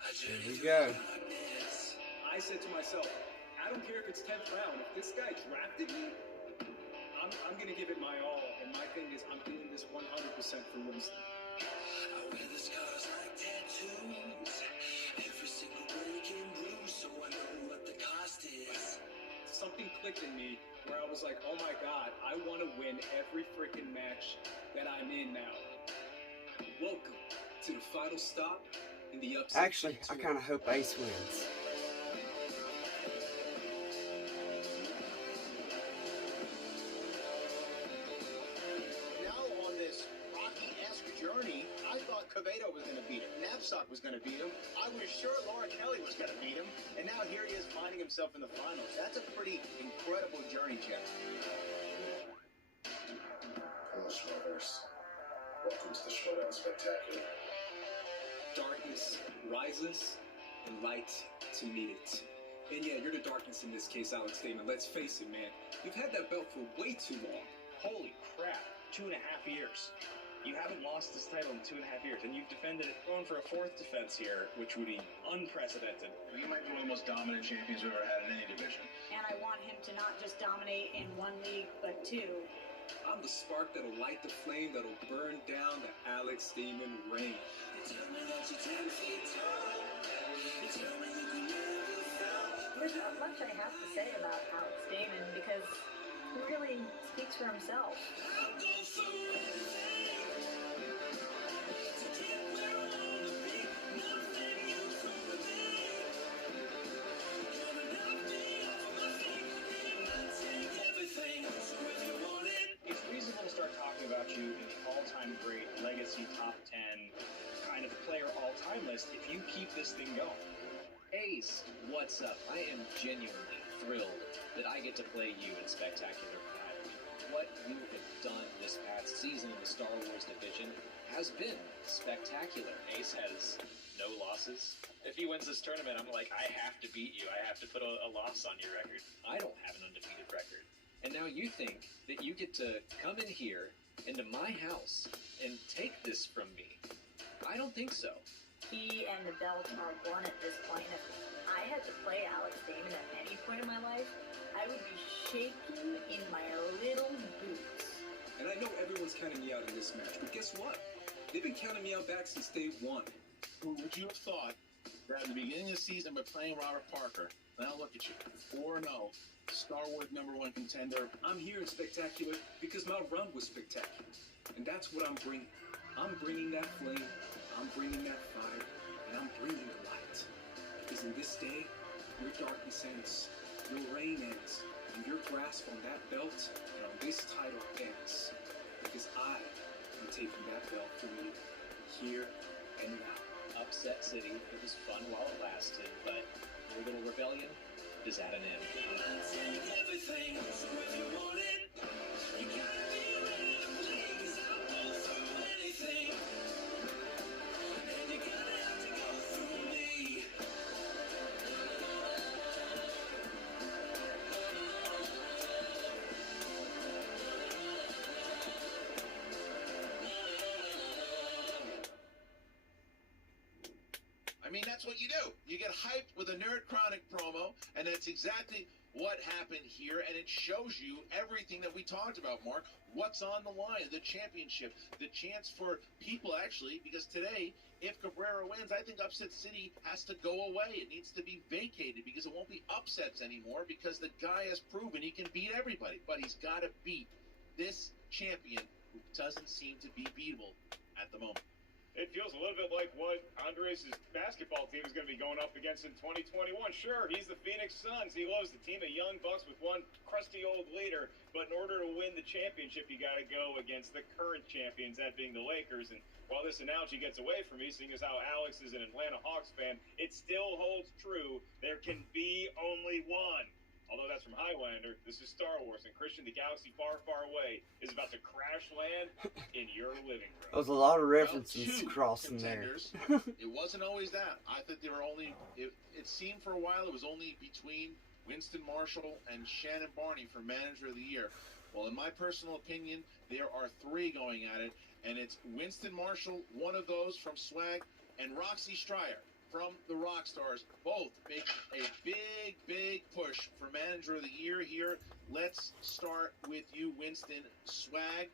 Here we go. I said to myself, I don't care if it's 10th round. If this guy drafted me, I'm going to give it my all. And my thing is, I'm doing this 100% for Winston. I wear the scars like tattoos. Every single break and bruise, so I know what the cost is. Something clicked in me where I was like, oh my God, I want to win every freaking match that I'm in now. Welcome to the final stop in the upset. Actually, I kind of hope Ace wins. Now on this Rocky-esque journey, I thought Cabrera was going to beat him. Knapsack was going to beat him. I was sure Laura Kelly was going to beat him. And now here he is finding himself in the finals. That's a pretty incredible journey, Jeff. Hello, Schmoeders. Welcome to the Schmoedown Spectacular. Darkness rises and light to meet it. And yeah, you're the darkness in this case, Alex Damon. Let's face it, man. You've had that belt for way too long. Holy crap, 2.5 years. You haven't lost this title in 2.5 years, and you've defended it, going for a 4th defense here, which would be unprecedented. You might be one of the most dominant champions we've ever had in any division. And I want him to not just dominate in one league, but two. I'm the spark that'll light the flame that'll burn down the Alex Damon reign. There's not much I have to say about Alex Damon because he really speaks for himself. It's reasonable to start talking about you in the all-time great legacy top 10 kind of player all-time list if you keep this thing going. Ace, what's up? I am genuinely thrilled that I get to play you in Spectacular Five. What you have done this past season in the Star Wars division has been spectacular. Ace has no losses. If he wins this tournament, I'm like, I have to beat you. I have to put a loss on your record. I don't have an undefeated record. And now you think that you get to come in here into my house and take this from me. I don't think so. He and the belt are one at this point. If I had to play Alex Damon at any point in my life, I would be shaking in my little boots. And I know everyone's counting me out in this match, but guess what? They've been counting me out back since day one. Who would you have thought that at the beginning of the season by playing Robert Parker? Now look at you, 4-0, Star Wars #1 contender. I'm here in Spectacular because my run was spectacular. And that's what I'm bringing. I'm bringing that flame, I'm bringing that fire, and I'm bringing the light. Because in this day, your darkness ends, your reign ends, and your grasp on that belt and on this title ends. Because I am taking that belt from you here and now. Upset City, it was fun while it lasted, but your little rebellion is at an end. I mean, that's what you do. You get hyped with a Nerd Chronic promo, and that's exactly what happened here, and it shows you everything that we talked about, Mark. What's on the line? The championship, the chance for people, actually, because today, if Cabrera wins, I think Upset City has to go away. It needs to be vacated because it won't be upsets anymore because the guy has proven he can beat everybody, but he's got to beat this champion who doesn't seem to be beatable at the moment. It feels a little bit like what Andres' basketball team is going to be going up against in 2021. Sure, he's the Phoenix Suns. He loves the team of young bucks with one crusty old leader. But in order to win the championship, you got to go against the current champions, that being the Lakers. And while this analogy gets away from me, seeing as how Alex is an Atlanta Hawks fan, it still holds true. There can be only one. Although that's from Highlander, this is Star Wars, and Christian, the galaxy far, far away, is about to crash land in your living room. There was a lot of references crossing there. It wasn't always that. I think they were only, it seemed for a while it was only between Winston Marshall and Shannon Barney for Manager of the Year. Well, in my personal opinion, there are 3 going at it, and it's Winston Marshall, one of those from Swag, and Roxy Stryer from the Rockstars, both making a big, big push for Manager of the Year here. Let's start with you, Winston. Swag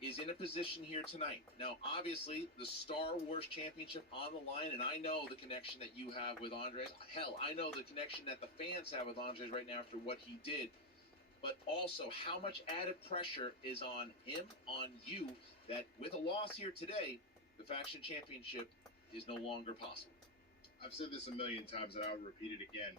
is in a position here tonight. Now, obviously, the Star Wars Championship on the line, and I know the connection that you have with Andres. Hell, I know the connection that the fans have with Andres right now after what he did. But also, how much added pressure is on him, on you, that with a loss here today, the Faction Championship is no longer possible. I've said this a million times, and I'll repeat it again.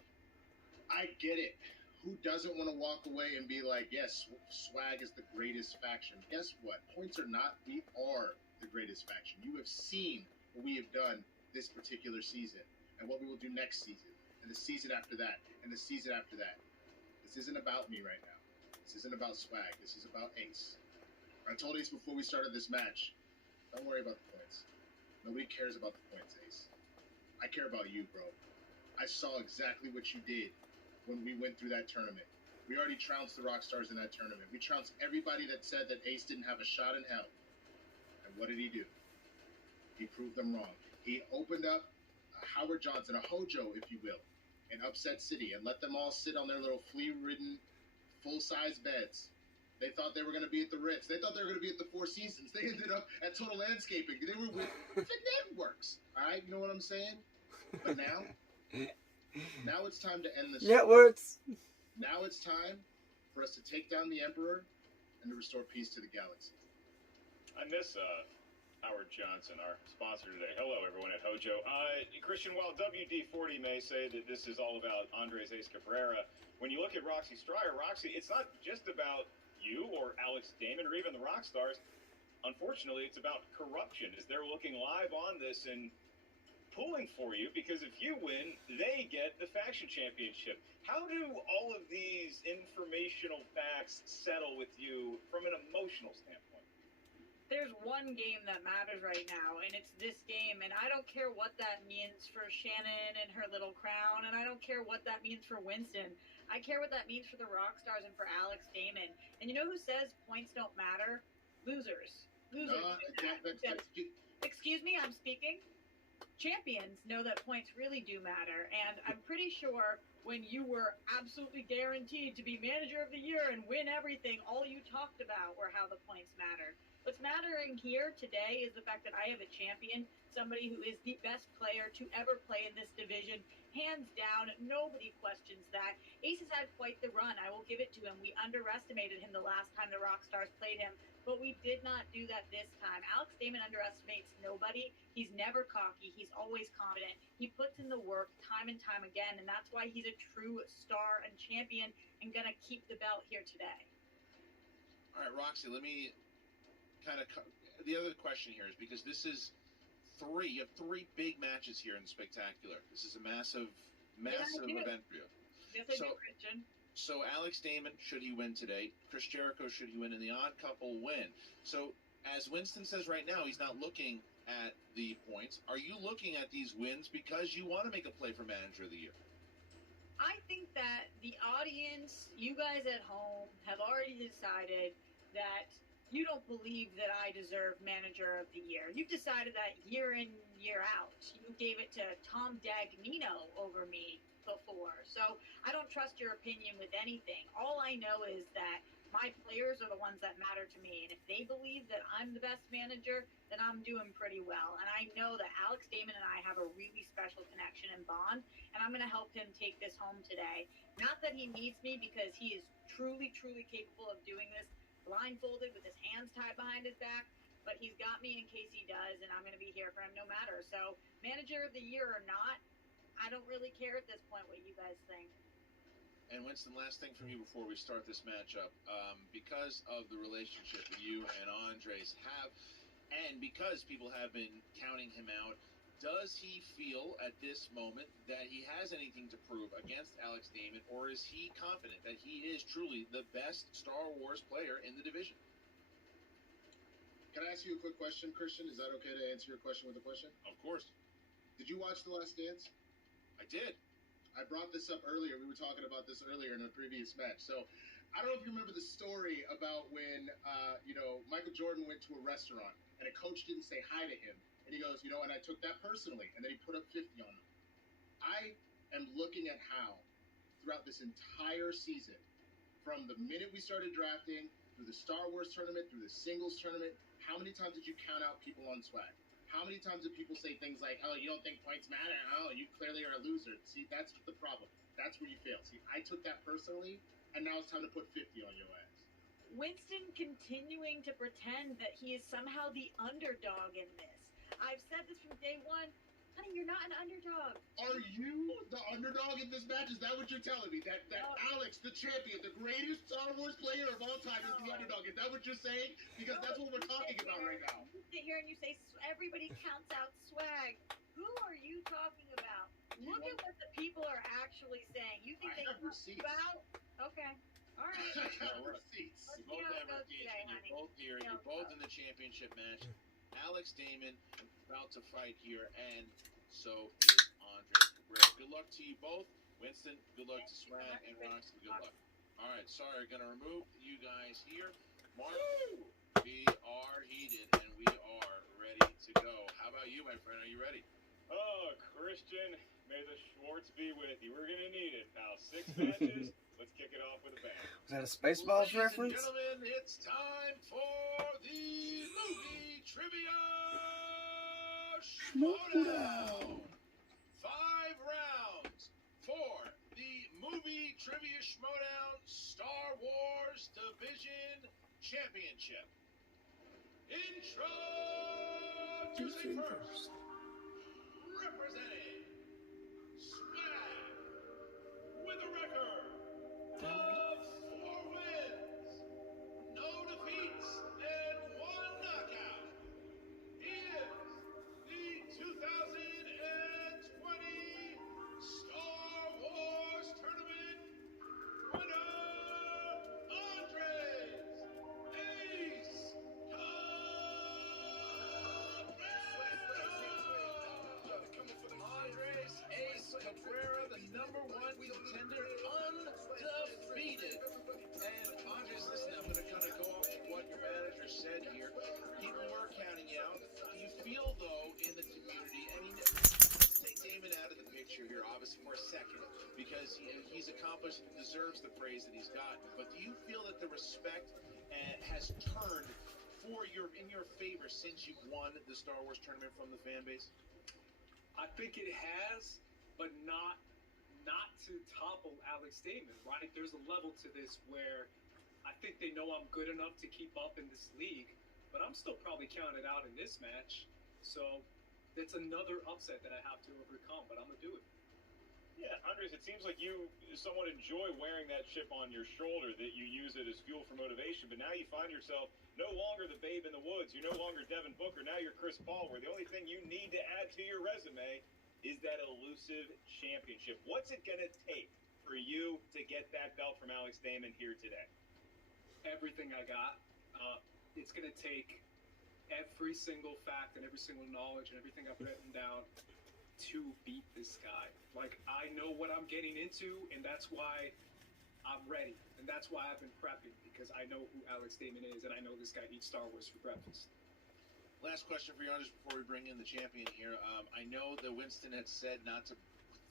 I get it. Who doesn't want to walk away and be like, yes, Swag is the greatest faction? Guess what? Points or not, we are the greatest faction. You have seen what we have done this particular season and what we will do next season and the season after that and the season after that. This isn't about me right now. This isn't about Swag. This is about Ace. I told Ace before we started this match, don't worry about the points. Nobody cares about the points, Ace. I care about you, bro. I saw exactly what you did when we went through that tournament. We already trounced the Rockstars in that tournament. We trounced everybody that said that Ace didn't have a shot in hell. And what did he do? He proved them wrong. He opened up a Howard Johnson, a Hojo, if you will, in Upset City and let them all sit on their little flea-ridden, full-size beds. They thought they were going to be at the Ritz. They thought they were going to be at the Four Seasons. They ended up at Total Landscaping. They were with the networks. All right, you know what I'm saying? But now it's time to end this. Networks. Now it's time for us to take down the Emperor and to restore peace to the galaxy. I miss Howard Johnson, our sponsor today. Hello, everyone at Hojo. Christian, while WD-40 may say that this is all about Andres Ace Cabrera, when you look at Roxy Stryer, Roxy, it's not just about you or Alex Damon or even the Rockstars. Unfortunately, it's about corruption, as they're looking live on this and pulling for you, because if you win, they get the Faction Championship. How do all of these informational facts settle with you from an emotional standpoint? There's one game that matters right now, and it's this game, and I don't care what that means for Shannon and her little crown, and I don't care what that means for Winston. I care what that means for the Rockstars and for Alex Damon. And you know who says points don't matter? Losers. Excuse me, I'm speaking. Champions know that points really do matter, and I'm pretty sure when you were absolutely guaranteed to be Manager of the Year and win everything, all you talked about were how the points mattered. What's mattering here today is the fact that I have a champion, somebody who is the best player to ever play in this division. Hands down, nobody questions that. Ace has had quite the run. I will give it to him. We underestimated him the last time the Rockstars played him, but we did not do that this time. Alex Damon underestimates nobody. He's never cocky. He's always confident. He puts in the work time and time again, and that's why he's a true star and champion and going to keep the belt here today. All right, Roxy, let me kind of the other question here is, because this is you have three big matches here in the Spectacular. This is a massive event for you. Yes, I do, Christian. So Alex Damon, should he win today? Chris Jericho, should he win? And the Odd Couple win. So as Winston says right now, he's not looking at the points. Are you looking at these wins because you want to make a play for Manager of the Year? I think that the audience, you guys at home, have already decided that you don't believe that I deserve Manager of the Year. You've decided that year in, year out. You gave it to Tom Dagnino over me before. So I don't trust your opinion with anything. All I know is that my players are the ones that matter to me. And if they believe that I'm the best manager, then I'm doing pretty well. And I know that Alex Damon and I have a really special connection and bond. And I'm going to help him take this home today. Not that he needs me, because he is truly, truly capable of doing this blindfolded with his hands tied behind his back, but he's got me in case he does, and I'm going to be here for him no matter. So Manager of the Year or not, I don't really care at this point what you guys think. And Winston, last thing from you before we start this matchup, because of the relationship that you and Andres have, and because people have been counting him out, does he feel at this moment that he has anything to prove against Alex Damon, or is he confident that he is truly the best Star Wars player in the division? Can I ask you a quick question, Christian? Is that okay to answer your question with a question? Of course. Did you watch The Last Dance? I did. I brought this up earlier. We were talking about this earlier in a previous match. So I don't know if you remember the story about when, Michael Jordan went to a restaurant and a coach didn't say hi to him. And he goes, and I took that personally. And then he put up 50 on him. I am looking at how, throughout this entire season, from the minute we started drafting, through the Star Wars tournament, through the singles tournament, how many times did you count out people on swag? How many times did people say things like, oh, you don't think points matter? Oh, you clearly are a loser. See, that's the problem. That's where you fail. See, I took that personally, and now it's time to put 50 on your ass. Winston continuing to pretend that he is somehow the underdog in this. I've said this from day one. Honey, you're not an underdog. Are you the underdog in this match? Is that what you're telling me? That No. Alex, the champion, the greatest Star Wars player of all time, is the No. underdog? Is that what you're saying? Because that's what we're talking about right now. You sit here and you say everybody counts out swag. Who are you talking about? Look at what the people are actually saying. You think I they have count receipts. you out? Okay. All right. I have receipts. You both have receipts, and you're both here. You're both in the championship match. Alex Damon about to fight here, and so is Andre Cabrera. Good luck to you both. Winston, good luck to Swag, and Roxy, good luck. All right, sorry, going to remove you guys here. Mark, we are heated, and we are ready to go. How about you, my friend? Are you ready? Oh, Christian, may the Schwartz be with you. We're going to need it, pal. 6 matches. Let's kick it off with a bang. Was that a Spaceballs Ladies reference? and gentlemen, it's time for the movie trivia Schmoedown. 5 rounds for the movie trivia Schmoedown Star Wars Division Championship. Introducing first, representing Swag with a record of 4 wins, no defeats, and 1 knockout. He is the 2020 Star Wars Tournament winner, Andres Ace Cabrera. Andres Ace Cabrera, the #1 contender, undefeated. And Andres, listen, I'm going to kind of go off what your manager said here. People were counting you out. Do you feel, though, in the community, and let's take Damon out of the picture here, obviously, for a second, because he's accomplished and deserves the praise that he's gotten. But do you feel that the respect has turned in your favor since you've won the Star Wars tournament from the fan base? I think it has, but not to topple Alex Damon, right? There's a level to this where I think they know I'm good enough to keep up in this league, but I'm still probably counted out in this match. So that's another upset that I have to overcome, but I'm going to do it. Yeah, Andres, it seems like you somewhat enjoy wearing that chip on your shoulder, that you use it as fuel for motivation, but now you find yourself no longer the babe in the woods. You're no longer Devin Booker. Now you're Chris Paul, where the only thing you need to add to your resume is that elusive championship. What's it going to take for you to get that belt from Alex Damon here today? Everything I got. It's going to take every single fact and every single knowledge and everything I've written down to beat this guy. Like, I know what I'm getting into, and that's why I'm ready. And that's why I've been prepping, because I know who Alex Damon is, and I know this guy eats Star Wars for breakfast. Last question for you, Andres, before we bring in the champion here. I know that Winston had said not to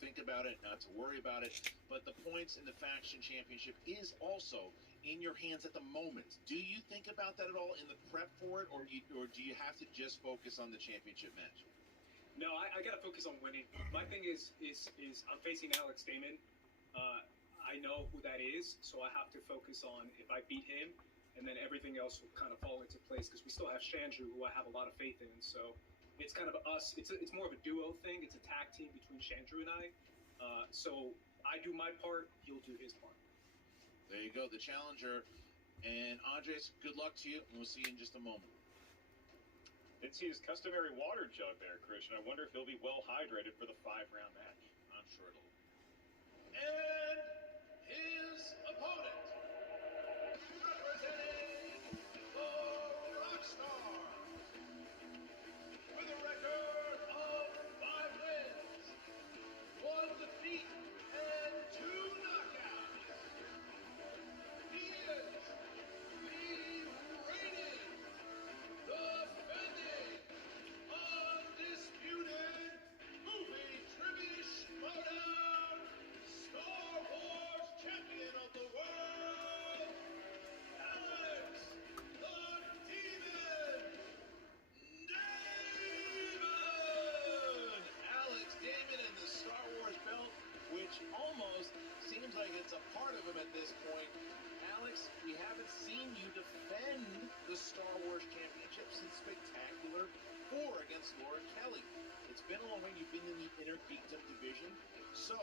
think about it, not to worry about it, but the points in the faction championship is also in your hands at the moment. Do you think about that at all in the prep for it, or do you have to just focus on the championship match? No, I got to focus on winning. My thing is I'm facing Alex Damon. I know who that is, so I have to focus on if I beat him, and then everything else will kind of fall into place, because we still have Chandru, who I have a lot of faith in. So it's kind of us. It's more of a duo thing. It's a tag team between Chandru and I. So I do my part, he'll do his part. There you go, the challenger. And Andres, good luck to you, and we'll see you in just a moment. Didn't see his customary water jug there, Christian. I wonder if he'll be well hydrated for the 5-round match. I'm sure it'll. And his opponent, representing the Rockstar, with a record of 5 wins, 1 defeat, and 2 knockouts. He is the reigning, defending, undisputed movie trivia Schmoedown it's a part of him at this point. Alex, we haven't seen you defend the Star Wars Championship since Spectacular 4 against Laura Kelly. It's been a long time. You've been in the Inner Geekdom division. So,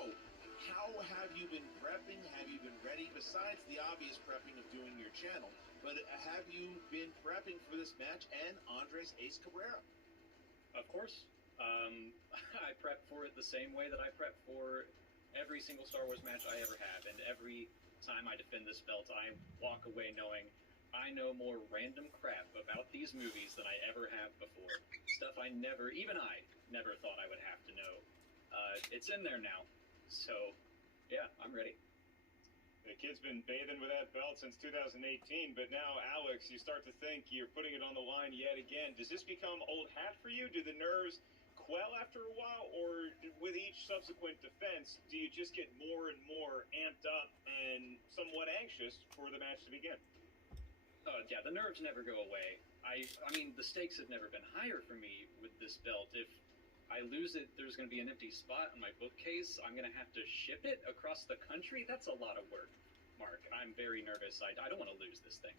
how have you been prepping? Have you been ready? Besides the obvious prepping of doing your channel, but have you been prepping for this match and Andres Ace Cabrera? Of course. I prep for it the same way that I prep for every single Star Wars match I ever have, and every time I defend this belt, I walk away knowing I know more random crap about these movies than I ever have before. Stuff I never thought I would have to know. It's in there now. So, yeah, I'm ready. The kid's been bathing with that belt since 2018, but now, Alex, you start to think you're putting it on the line yet again. Does this become old hat for you? Do the nerves quell after a while, or with each subsequent defense, do you just get more and more amped up and somewhat anxious for the match to begin? Yeah, the nerves never go away. I mean, the stakes have never been higher for me with this belt. If I lose it, there's going to be an empty spot in my bookcase. I'm going to have to ship it across the country. That's a lot of work, Mark. I'm very nervous. I don't want to lose this thing.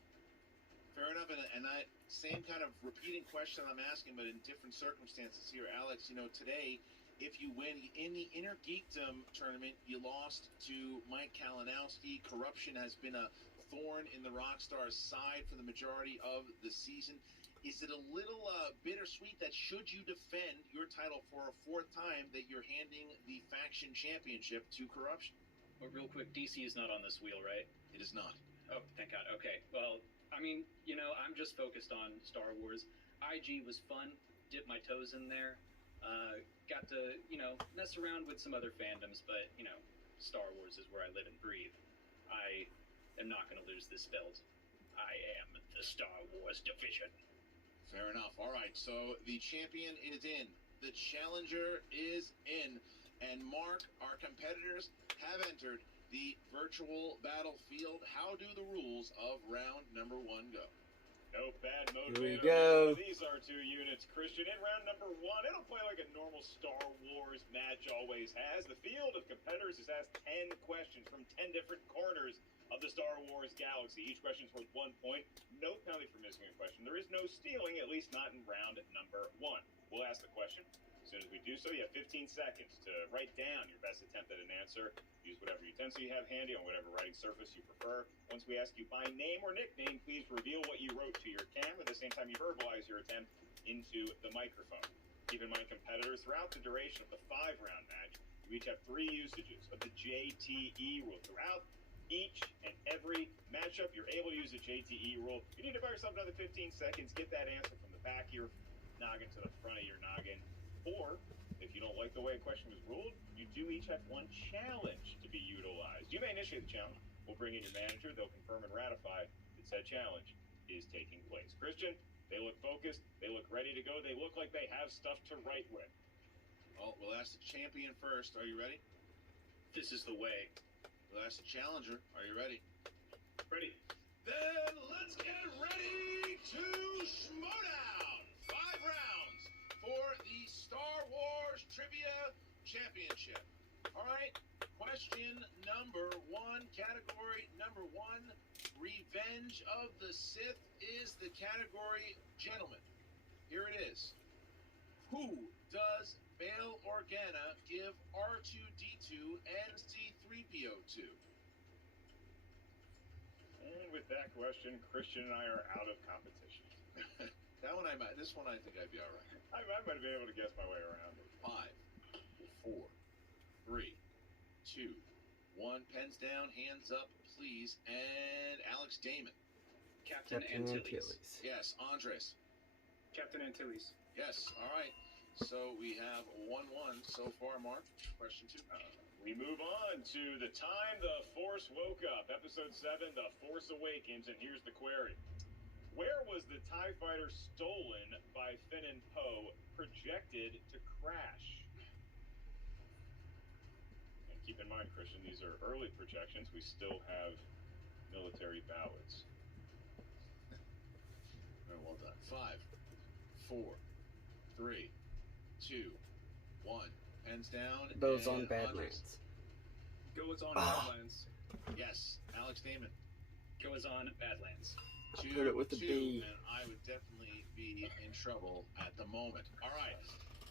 Fair enough, and that same kind of repeating question I'm asking, but in different circumstances here. Alex, you know, today, if you win in the Inner Geekdom tournament, you lost to Mike Kalinowski. Corruption has been a thorn in the Rockstar's side for the majority of the season. Is it a little bittersweet that should you defend your title for a fourth time, that you're handing the faction championship to Corruption? But real quick, DC is not on this wheel, right? It is not. Oh, thank God. Okay, well, I mean, you know, I'm just focused on Star Wars. IG was fun, dipped my toes in there, got to, you know, mess around with some other fandoms, but, you know, Star Wars is where I live and breathe. I am not going to lose this belt. I am the Star Wars division. Fair enough. All right, so the champion is in. The challenger is in. And Mark, our competitors have entered the virtual battlefield. How do the rules of round number 1 go? No bad motivator. Here we go. These are two units. Christian, in round number 1, it'll play like a normal Star Wars match always has. The field of competitors is asked 10 questions from 10 different corners of the Star Wars galaxy. Each question's worth 1 point. No penalty for missing a question. There is no stealing, at least not in round number 1. We'll ask the question. As soon as we do so, you have 15 seconds to write down your best attempt at an answer. Use whatever utensil you have handy on whatever writing surface you prefer. Once we ask you by name or nickname, please reveal what you wrote to your camera at the same time you verbalize your attempt into the microphone. Keep in mind, competitors, throughout the duration of the 5-round match, you each have 3 usages of the JTE rule. Throughout each and every matchup, you're able to use the JTE rule. You need to buy yourself another 15 seconds. Get that answer from the back of your noggin to the front of your noggin. Or, if you don't like the way a question was ruled, you do each have 1 challenge to be utilized. You may initiate the challenge. We'll bring in your manager. They'll confirm and ratify that said challenge is taking place. Christian, they look focused. They look ready to go. They look like they have stuff to write with. Well, we'll ask the champion first. Are you ready? This is the way. We'll ask the challenger. Are you ready? Ready. Then let's get ready to Schmoedown! 5 rounds for the Star Wars Trivia Championship. All right, question number 1, category number 1, Revenge of the Sith is the category, gentlemen. Here it is. Who does Bail Organa give R2-D2 and C-3PO to? And with that question, Christian and I are out of competition. This one I think I'd be all right. I might have been able to guess my way around it. 5, 4, 3, 2, 1. Pens down, hands up, please. And Alex Damon. Captain Antilles. Yes, Andres. Captain Antilles. Yes, all right. So we have 1-1 so far, Mark. Question 2. We move on to The Time the Force Woke Up, Episode 7, The Force Awakens, and here's the query. Where was the TIE fighter stolen by Finn and Poe projected to crash? And keep in mind, Christian, these are early projections. We still have military ballots. Very well done. 5, 4, 3, 2, 1. Pens down. Those and on Badlands. Goes on Ah. Badlands. Yes, Alex Damon. Goes on Badlands. I put it with a 2-2, B. and I would definitely be in trouble at the moment. All right,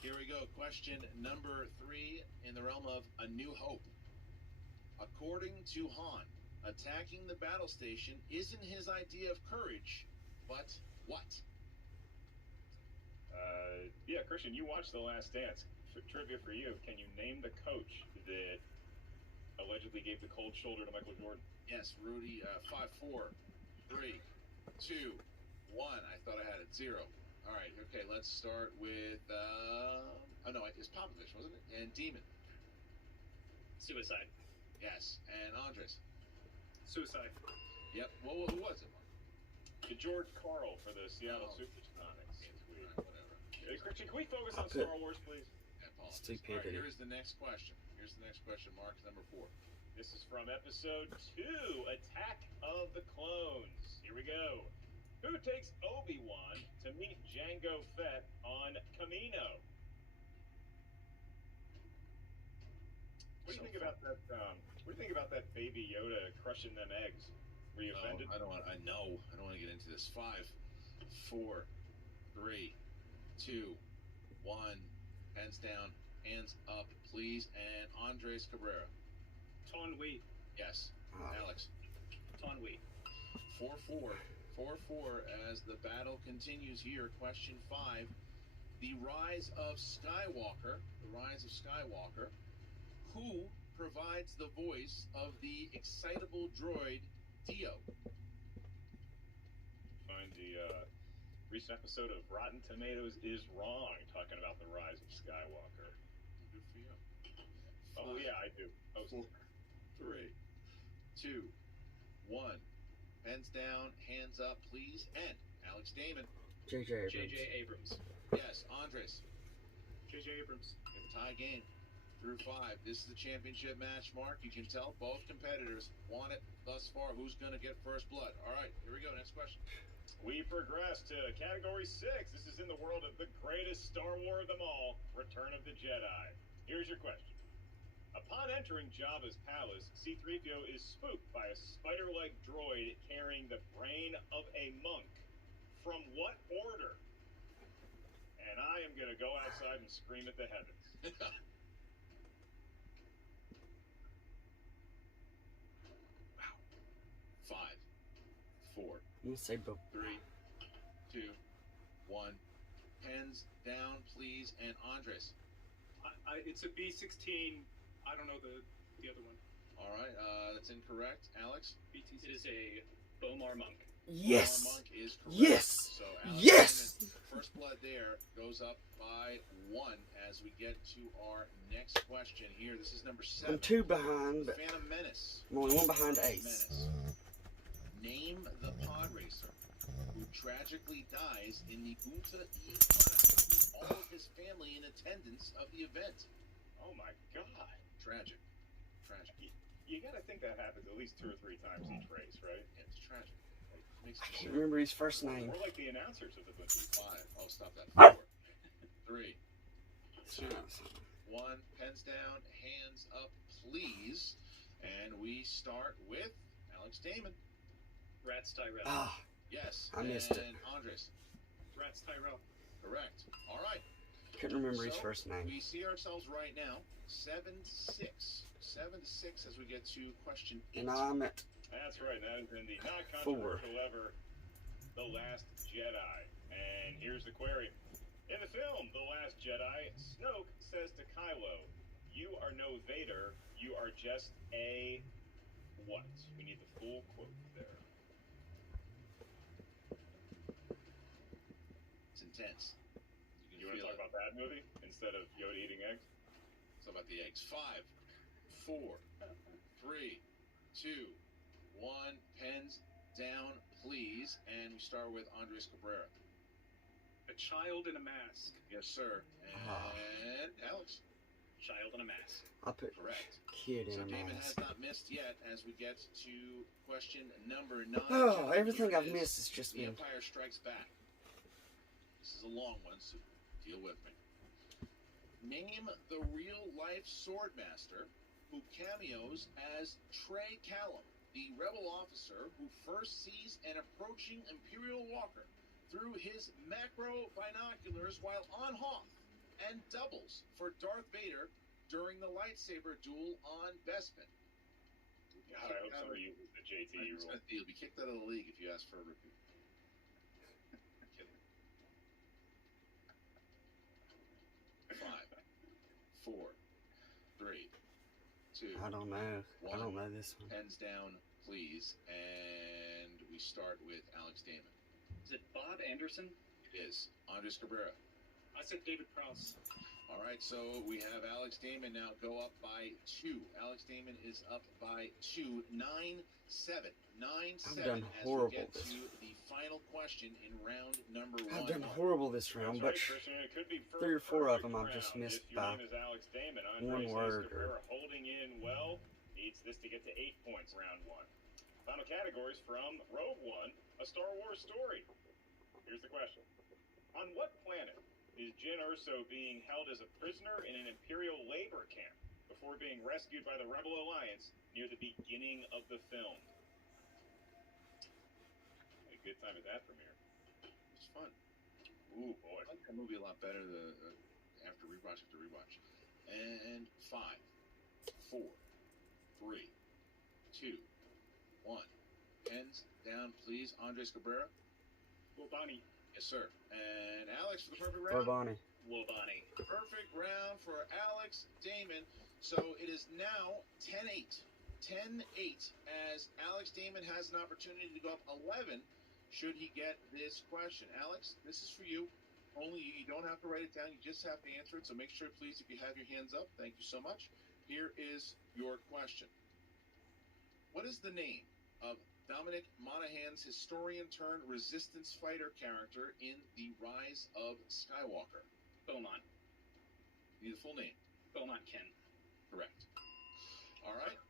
here we go. Question number 3 in the realm of A New Hope. According to Han, attacking the battle station isn't his idea of courage, but what? Yeah, Christian, you watched The Last Dance. Trivia for you. Can you name the coach that allegedly gave the cold shoulder to Michael Jordan? Yes, Rudy, 5, 4, 3, 2, 1. I thought I had it. 0. All right, okay, let's start with, oh no, it's Popovich, wasn't it? And Demon. Suicide. Yes, and Andres. Suicide. Yep, well, who was it, Mark? George Karl for the Seattle Oh. Supersonics. All right, whatever. Christian, can we focus on I'll put- Star Wars, please? I apologize. Stupidity. All right, here's the next question. Mark, number 4. This is from episode 2, Attack of the Clones. Here we go. Who takes Obi-Wan to meet Jango Fett on Kamino? What do you think about that? What do you think about that Baby Yoda crushing them eggs? Were you offended? I don't want to get into this. 5, 4, 3, 2, 1. Hands down, hands up, please. And Andres Cabrera. Ton Wheat. Yes. Ah. Alex. Ton Wheat. 4-4. 4-4 as the battle continues here. Question 5. The Rise of Skywalker. Who provides the voice of the excitable droid Dio? Find the recent episode of Rotten Tomatoes is Wrong, talking about the rise of Skywalker. Good for you. Oh, 5, yeah, I do. Oh, 4, 3, 2, 1. Pens down, hands up, please. And Alex Damon. J.J. Abrams. J.J. Abrams. Yes, Andres. J.J. Abrams. We have a tie game through 5. This is the championship match, Mark. You can tell both competitors want it thus far. Who's going to get first blood? All right, here we go. Next question. We progress to Category 6. This is in the world of the greatest Star War of them all, Return of the Jedi. Here's your question. Upon entering Jabba's palace, C-3PO is spooked by a spider-like droid carrying the brain of a monk. From what order? And I am going to go outside and scream at the heavens. Wow. 5, 4, I'm gonna say Bob. 3, 2, 1. Pens down, please. And Andres. It's a B-16. I don't know the other one. All right, that's incorrect. Alex. BT. It is a Bomar Monk. Yes. Our monk is correct. Yes. So Alex Yes. Damon, first blood there goes up by 1 as we get to our next question here. This is number 7. I'm 2 behind, but Phantom Menace. I'm only 1 behind Ace. Menace. Name the pod racer who tragically dies in the Unta E Classic with all of his family in attendance of the event. Oh, my God. Tragic. You got to think that happens at least 2 or 3 times each race, right? Yeah, it's tragic. It makes I me can't sick. remember his first name. We're like the announcers of the Bungie. 5. Oh, stop that. 4, 3, 2, 1. Pens down, hands up, please. And we start with Alex Damon. Rats Tyrell. Ah, Yes. I missed it. And Andres. Rats Tyrell. Correct. All right. couldn't remember his So, first name. We see ourselves right now 7-6. 7-6 as we get to question 8. And I'm at That's right. That is in the not 4. controversial ever, The Last Jedi. And here's the query. In the film, The Last Jedi, Snoke says to Kylo, "You are no Vader. You are just a what?" We need the full quote there. It's intense. You can want to feel talk it. about that movie instead of Yoda eating eggs? It's about the eggs. 5, 4, 3, 2, 1. Pens down, please. And we start with Andres Cabrera. A child in a mask. Yes, sir. And Alex. Child in a mask. I'll put Correct. kid So in a Damon mask. has not missed yet as we get to question number 9. Oh, Gentlemen, everything here I've it is. missed has just The been. Empire Strikes Back. This is a long one, so deal with me. Name the real-life swordmaster who cameos as Trey Callum, the rebel officer who first sees an approaching Imperial Walker through his macro binoculars while on Hoth, and doubles for Darth Vader during the lightsaber duel on Bespin. God, I hope somebody uses the JT rule. You'll be kicked out of the league if you ask for a repeat. Kidding. 5, 4, 3, 2. I don't know. I don't know this one. Pens down, please. And we start with Alex Damon. Is it Bob Anderson? It is. Andres Cabrera. I said David Prowse. All right, so we have Alex Damon now go up by 2. Alex Damon is up by 2. 9-7. 9-7. I've done as horrible we get this to the final question in round number 1. I've done horrible this round, but That's right, Christian. It could be 3 or 4 of them I've perfect just round. missed If your by name is Alex Damon, one word. Cabrera holding in well, needs this to get to 8 points round 1. Final categories from Rogue One, a Star Wars story. Here's the question. On what planet is Jyn Erso being held as a prisoner in an Imperial labor camp before being rescued by the Rebel Alliance near the beginning of the film? A good time at that premiere. It's fun. Ooh, boy. I like that movie a lot better after rewatch after rewatch. And 5, 4, 3, 2, 1. Pens down, please. Andres Cabrera. Lobani. Yes, sir. And Alex for the perfect round. Bonnie. Wobani. Perfect round for Alex Damon. So it is now 10-8. 10-8 as Alex Damon has an opportunity to go up 11 should he get this question. Alex, this is for you. Only you don't have to write it down. You just have to answer it. So make sure, please, if you have your hands up. Thank you so much. Here is your question. What is the name of Dominic Monaghan's historian-turned-resistance fighter character in The Rise of Skywalker? Beaumont. Need the full name. Beaumont Ken. Correct. All right.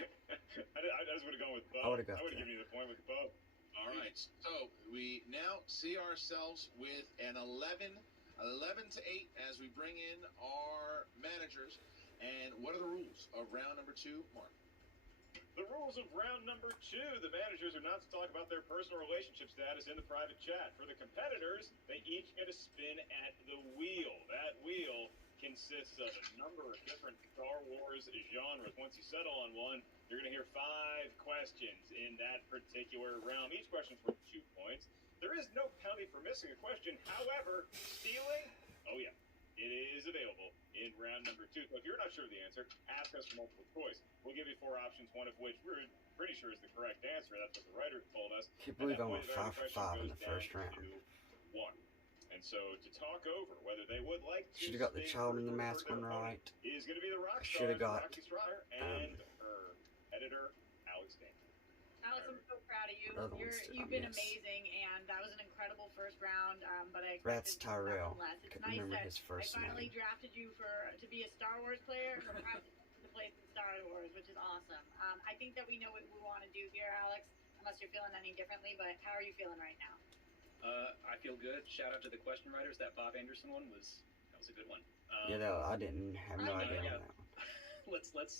I just would have gone with Bo. I would've got I would have that. given you the point with Bo. All right. So we now see ourselves with an 11 to 8 as we bring in our managers. And what are the rules of round number 2, Mark? The rules of round number 2. The managers are not to talk about their personal relationship status in the private chat. For the competitors, they each get a spin at the wheel. That wheel consists of a number of different Star Wars genres. Once you settle on one, you're going to hear 5 questions in that particular realm. Each question's worth 2 points. There is no penalty for missing a question. However, stealing, oh yeah, it is available in round number 2. So if you're not sure of the answer, ask us for multiple choice. We'll give you 4 options, one of which we're pretty sure is the correct answer. That's what the writer told us. Can't believe I went And that 5 for question 5 in goes the first down round. to 1. And so to talk over whether they would like to Should have got the spin Child in the for Mask their one opponent right. is going to be the rock Should have stars, got, Roxy Stryer and her editor, Alex Damon. Alex, I'm so proud of you. The other ones did You've not been miss. amazing, and that was an incredible first round. But I Rats expected Tyrell. nothing less. It's Couldn't nice remember that his first I finally name. drafted you to be a Star Wars player from to play some Star Wars, which is awesome. I think that we know what we want to do here, Alex. Unless you're feeling any differently, but how are you feeling right now? I feel good. Shout out to the question writers. That Bob Anderson one was a good one. Yeah, no, I didn't have no idea yeah. on that one. Let's let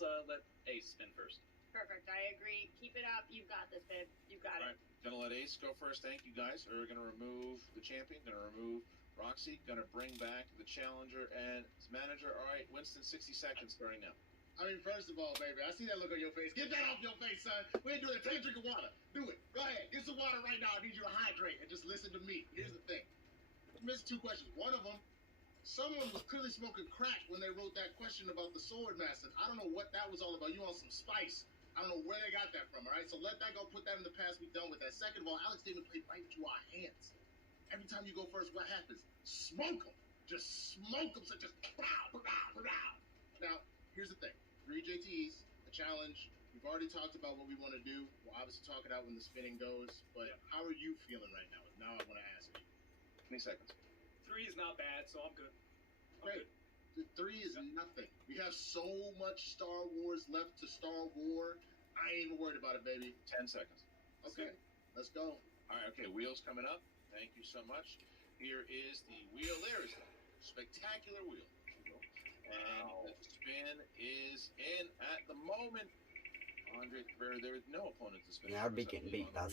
Ace spin first. Perfect. I agree. Keep it up. You've got this, babe. You've got All it. right. Gonna let Ace go first. Thank you, guys. We're gonna remove the champion. Gonna remove Roxy. Gonna bring back the challenger and his manager. All right, Winston, 60 seconds starting now. I mean, first of all, baby, I see that look on your face. Get that off your face, son. We ain't doing it. Take a drink of water. Do it. Go ahead. Get some water right now. I need you to hydrate and just listen to me. Here's the thing. You missed 2 questions. One of them, someone was clearly smoking crack when they wrote that question about the sword master. I don't know what that was all about. You want some spice. I don't know where they got that from, all right? So let that go. Put that in the past. We done with that. Second of all, Alex Damon played right into our hands. Every time you go first, what happens? Smoke them. Just smoke them. So just pow, pow, pow. Now, here's the thing. 3 JTs, a challenge. We've already talked about what we want to do. We'll obviously talk it out when the spinning goes. But how are you feeling right now? Now I want to ask you. 20 seconds. 3 is not bad, so I'm good. Great. The 3 is nothing. We have so much Star Wars left to Star War. I ain't even worried about it, baby. 10 seconds. Okay, let's go. All right, okay, wheels coming up. Thank you so much. Here is the wheel. There is the spectacular wheel. And the spin is in at the moment. Andre Cabrera, there is no opponent to spin. Yeah, I'd be getting beat by 6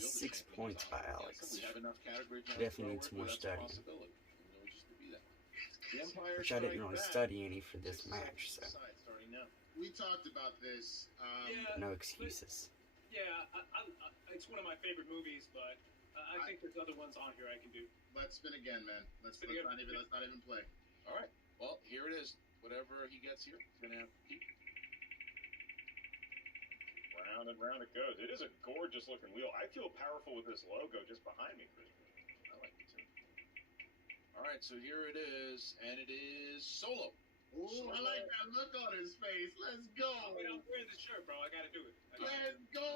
points by Alex. We have enough categories now Definitely to needs throw more it, but studying. that's a possibility. You know, just to be that. The Empire Which I didn't Strike really Back. study any for this 60 match, so seconds aside, starting now. We talked about this. Yeah, no excuses. yeah. It's one of my favorite movies, but I think there's other ones on here I can do. Let's spin again, man. Let's Spin not again. even play. All right. Well, here it is. Whatever he gets here, he's gonna have to keep. Round and round it goes. It is a gorgeous looking wheel. I feel powerful with this logo just behind me, Chris. I like it too. All right, so here it is, and it is Solo. Ooh, I like that look on his face. Let's go. I'm wearing this shirt, bro. I gotta do it. Let's go.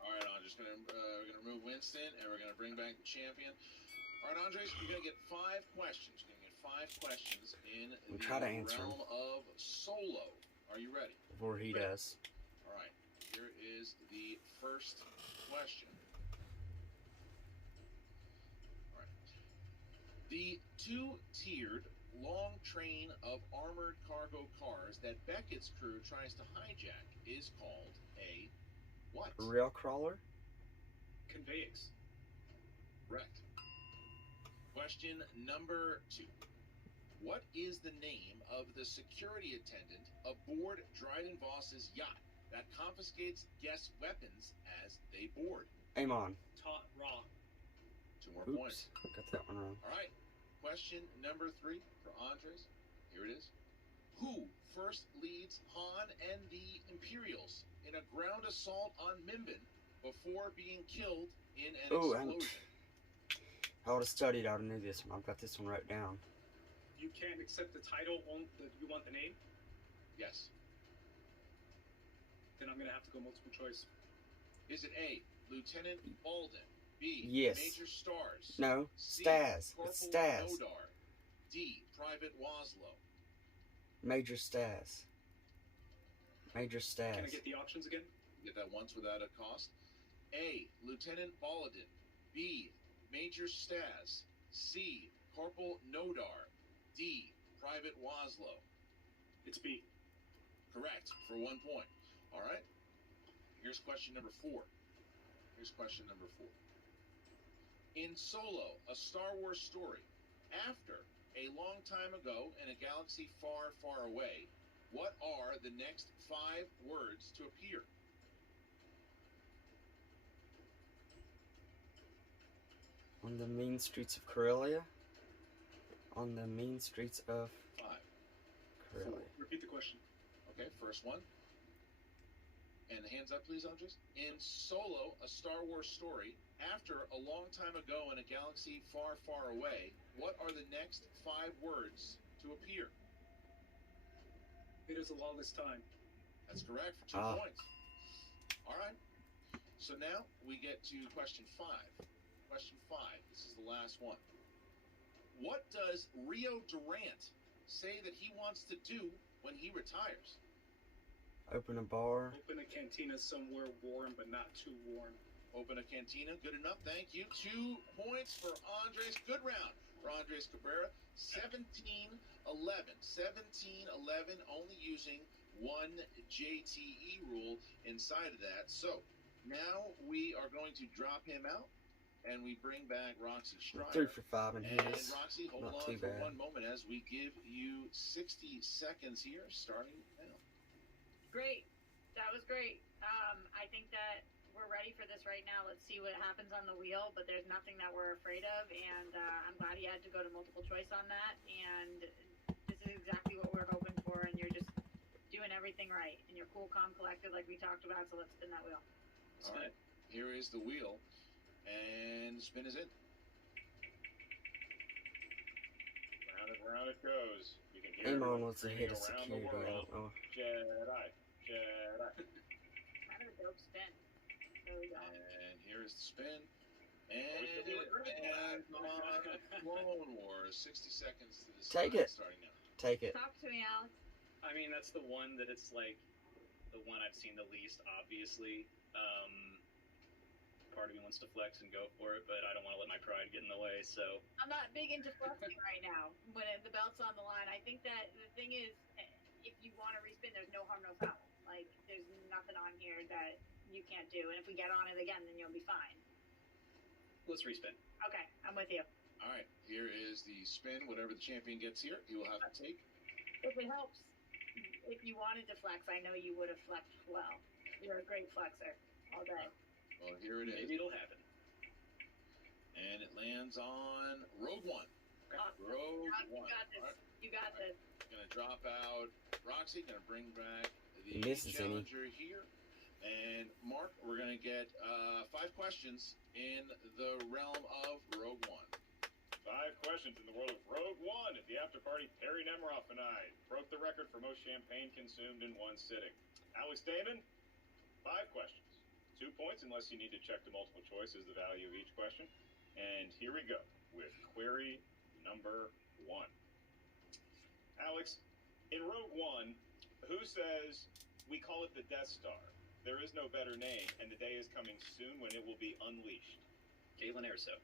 All right, I'm just gonna we're gonna remove Winston, and we're gonna bring back the champion. All right, Andres, you're gonna get 5 questions. You're gonna get 5 questions in We'll the try to answer realm of Solo. Are you ready? Before he does. All right. Here is the first question. All right. The 2-tiered long train of armored cargo cars that Beckett's crew tries to hijack is called a what? Rail crawler? Conveyance. Correct. Question number 2. What is the name of the security attendant aboard Dryden Voss's yacht that confiscates guest weapons as they board? Amon. Taut raw. 2 more Oops. points. Got that one wrong. All right. Question number 3 for Andres. Here it is. Who first leads Han and the Imperials in a ground assault on Mimban before being killed in an Oh, explosion? I would have studied, I would have knew this one. I've got this one wrote down. You can't accept the title. You want the name? Yes. Then I'm gonna have to go multiple choice. Is it A, Lieutenant Alden, B, Yes. Major Stars, No, C, Staz. Corporal It's Staz. Nodar, D, Private Waslow? Major Staz. Major Staz. Can I get the options again? Get that once without a cost. A, Lieutenant Baladin, B, Major Staz, C, Corporal Nodar, D, Private Waslow? It's B. Correct, for 1 point. All right. Here's question number 4. In Solo, a Star Wars story, after a long time ago in a galaxy far, far away, what are the next 5 words to appear? On the mean streets of Corellia? On the mean streets of 5. Corellia. Repeat the question. Okay, first one. And hands up, please, Andres. In Solo, a Star Wars story, after a long time ago in a galaxy far, far away, what are the next 5 words to appear? It is a lawless time. That's correct for 2 points. All right. So now we get to question 5. Question 5. This is the last one. What does Rio Durant say that he wants to do when he retires? Open a bar. Open a cantina somewhere warm, but not too warm. Open a cantina. Good enough. Thank you. 2 points for Andres. Good round for Andres Cabrera. 17-11. 17-11. Only using 1 JTE rule inside of that. So now we are going to drop him out, and we bring back Roxy 3 Strider. for 5 in And his. Roxy, hold Not on too for bad. 1 moment as we give you 60 seconds here, starting now. Great. That was great. I think that we're ready for this right now. Let's see what happens on the wheel, but there's nothing that we're afraid of, and I'm glad you had to go to multiple choice on that, and this is exactly what we're hoping for, and you're just doing everything right, and you're cool, calm, collected like we talked about, so let's spin that wheel. All right, here is the wheel, and the spin is in. Round and round it goes. You can hear Amon it wants to hit a around the security. I world. don't know. Jedi. Kind of a dope spin. There we go. And here is the spin. And come on, Clone Wars. 60 seconds to this. Take it. Starting now. Take it. Talk to me, Alex. I mean, that's the one that it's like the one I've seen the least, obviously. Part of me wants to flex and go for it, but I don't want to let my pride get in the way, so. I'm not big into flexing right now when the belt's on the line. I think that the thing is, if you want to respin, there's no harm, no foul. Like, like there's nothing on here that you can't do, and if we get on it again, then you'll be fine. Let's respin. Okay, I'm with you. All right, here is the spin. Whatever the champion gets here, he will have to take. If it helps, if you wanted to flex, I know you would have flexed well. You're a great flexer all day. Well, here it is. Maybe it'll happen. And it lands on Rogue One. Awesome. Rogue You One. got this. All right. You got this. Gonna drop out Roxy. Gonna bring back the Misses any. challenger here. And Mark, we're gonna get 5 questions in the realm of Rogue One. 5 questions in the world of Rogue One. At the after party, Perry Nemiroff and I broke the record for most champagne consumed in one sitting. Alex Damon, 5 questions. 2 points unless you need to check the multiple choice is the value of each question. And here we go with query number 1. Alex, in Rogue One, who says we call it the Death Star? There is no better name, and the day is coming soon when it will be unleashed. Galen Erso.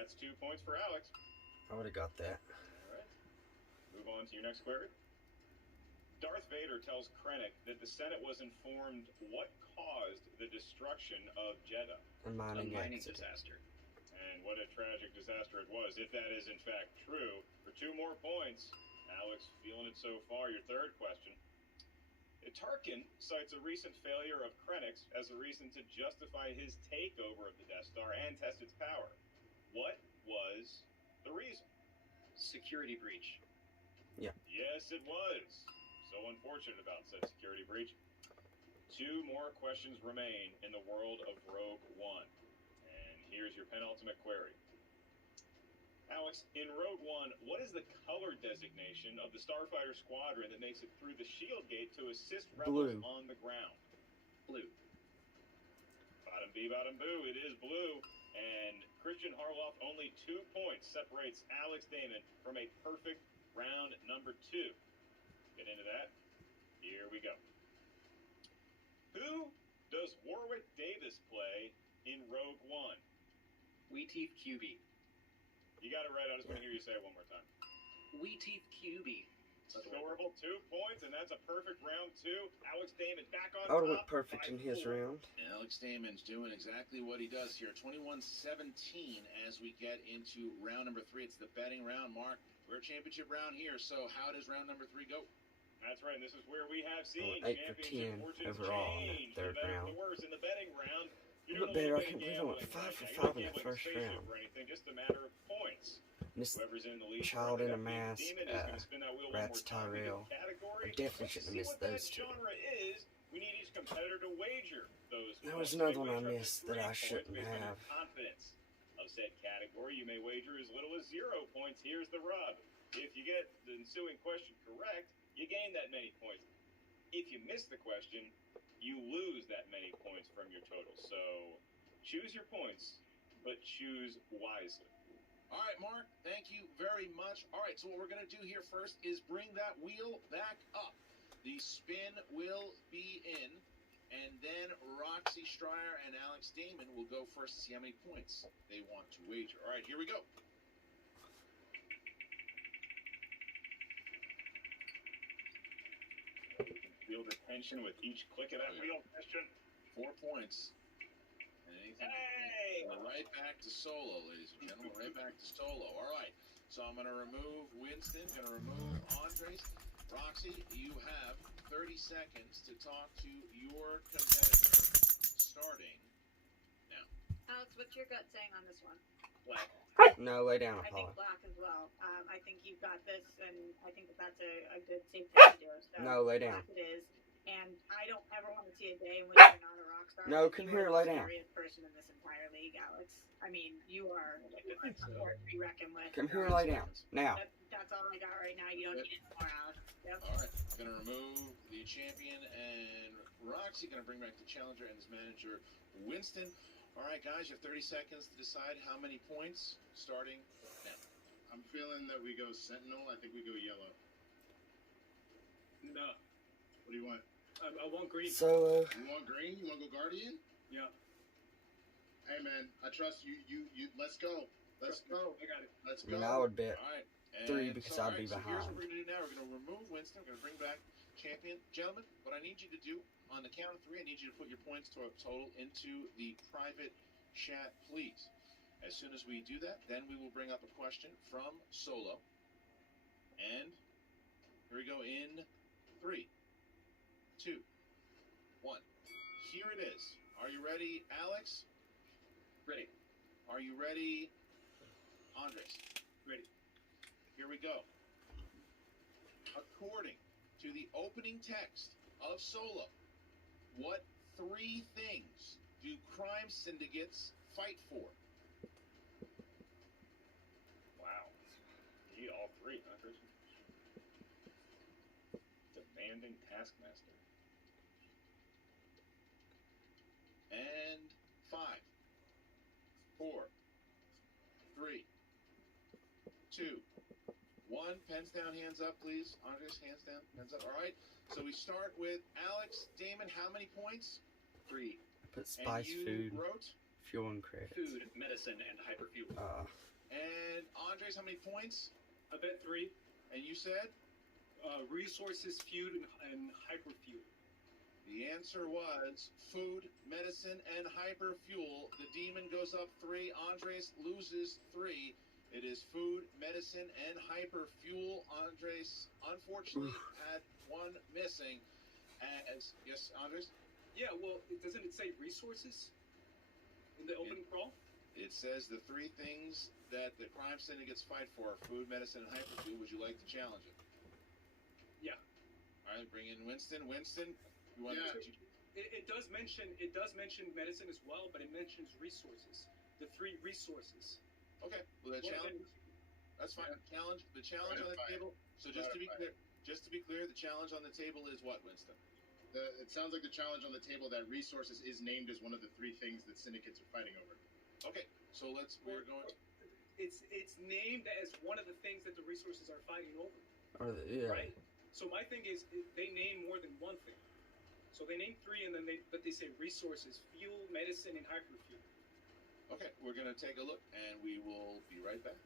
That's 2 points for Alex. I would have got that. All right. Move on to your next query. Darth Vader tells Krennic that the Senate was informed what caused the destruction of Jeddah. A A mining mining accident. disaster. And what a tragic disaster it was, if that is in fact true. For 2 more points, Alex, feeling it so far. Your third question. Tarkin cites a recent failure of Krennic's as a reason to justify his takeover of the Death Star and test its power. What was the reason? Security breach. Yes, it was. So unfortunate about said security breach. 2 more questions remain in the world of Rogue One. And here's your penultimate query. Alex, in Rogue One, what is the color designation of the Starfighter Squadron that makes it through the shield gate to assist rebels Blue. on the ground? Blue. Bottom B, bottom boo, it is blue. And Christian Harloff, only 2 points separates Alex Damon from a perfect round number 2. Get into that? Here we go. Who does Warwick Davis play in Rogue One? Weeteeth QB. You got it right. I just want to hear you say it one more time. Weeteeth QB. Adorable. 2 points, and that's a perfect round 2. Alex Damon back on I would have top. looked perfect in his 5-4. round. Alex Damon's doing exactly what he does here. 21-17 as we get into round number 3. It's the betting round. Mark, we're a championship round here, so how does round number 3 go? That's right, and this is where we have seen 8 for championship 10 fortunes overall in change. the third The better, round. the worse. In the betting round, you But don't better, I really can't get believe I went gambling 5 for right now. 5 in You're the not first gambling round. or anything, just a matter of points. Miss Whoever's in the lead. Child in a Demon Mask, is gonna spin that wheel one Rats more time. We get Tyrell. category. I definitely Let's shouldn't have see missed what that those 2. genre is. We need each competitor to wager those. There was points. another They one I wager up to missed 3 that I points shouldn't based on your have. confidence of said category. You may wager as little as 0 points. Here's the rub. If you get the ensuing question correct, you gain that many points. If you miss the question, you lose that many points from your total. So choose your points, but choose wisely. All right, Mark, thank you very much. All right, so what we're going to do here first is bring that wheel back up. The spin will be in, and then Roxy Stryer and Alex Damon will go first to see how many points they want to wager. All right, here we go. Feel the tension with each click of that wheel, Christian. 4 points. And anything right back to solo, ladies and gentlemen. Right back to solo. All right. So I'm going to remove Winston. Going to remove Andres. Roxy, you have 30 seconds to talk to your competitor. Starting now. Alex, what's your gut saying on this one? Black. No, lay down, I think Paula. black as well. I think you've got this, and I think that's a good safe thing to do. So No, lay down. black it is. And I don't ever want to see a day in which you're not a rock star. No, come here, lay down. You're the scariest person in this entire league, Alex. I mean, you are a sport to be reckoned with. Come here and lay down. Now. That's all I got right now. You don't need any more, Alex. Yep. All right. Going to remove the champion and Roxy. Going to bring back the challenger and his manager, Winston. All right, guys, you have 30 seconds to decide how many points starting now. I'm feeling that we go Sentinel. I think we go yellow. No, What do you want? I want green. So, You want green? You want to go Guardian? Yeah, Hey, man, I trust you. You. Let's go. Let's go. I got it. Let's I go. mean, I would bet All right. 3 And because all I'd be right, so here's what behind. we're going to do now. We're going to remove Winston. We're going to bring back champion. Gentlemen, what I need you to do, on the count of 3, I need you to put your points total into the private chat, please. As soon as we do that, then we will bring up a question from Solo. And here we go in 3, 2, 1. Here it is. Are you ready, Alex? Ready. Are you ready, Andres? Ready. Here we go. According to the opening text of Solo, what 3 things do crime syndicates fight for? Wow. You need all 3, huh, Christian? Demanding taskmaster. And 5, 4, 3, 2, 1. Pens down, hands up, please. Andres, hands down, hands up. All right. So we start with Alex. Damon, how many points? 3. Put spice, and you food, wrote? fuel, and credits. Food, medicine, and hyperfuel. And Andres, how many points? I bet 3. And you said? Resources, feud, and hyperfuel. The answer was food, medicine, and hyperfuel. The demon goes up 3. Andres loses 3. It is food, medicine, and hyperfuel. Andres, unfortunately, had 1 missing. Yes, Andres? Yeah, well, doesn't it say resources in the opening crawl? It says the 3 things that the crime syndicates fight for are food, medicine, and hyperfuel. Would you like to challenge it? Yeah. All right, bring in Winston. Winston, you want to... It does mention medicine as well, but it mentions resources. The 3 resources. Okay, well, that's fine. The challenge on the table. So just to be clear, the challenge on the table is what, Winston? It sounds like the challenge on the table that resources is named as one of the 3 things that syndicates are fighting over. Okay, so we're going. It's named as one of the things that the resources are fighting over. Yeah. Right. So my thing is, they name more than 1 thing. So they name 3, and then they say resources, fuel, medicine, and hyperfuel. Okay, we're going to take a look, and we will be right back.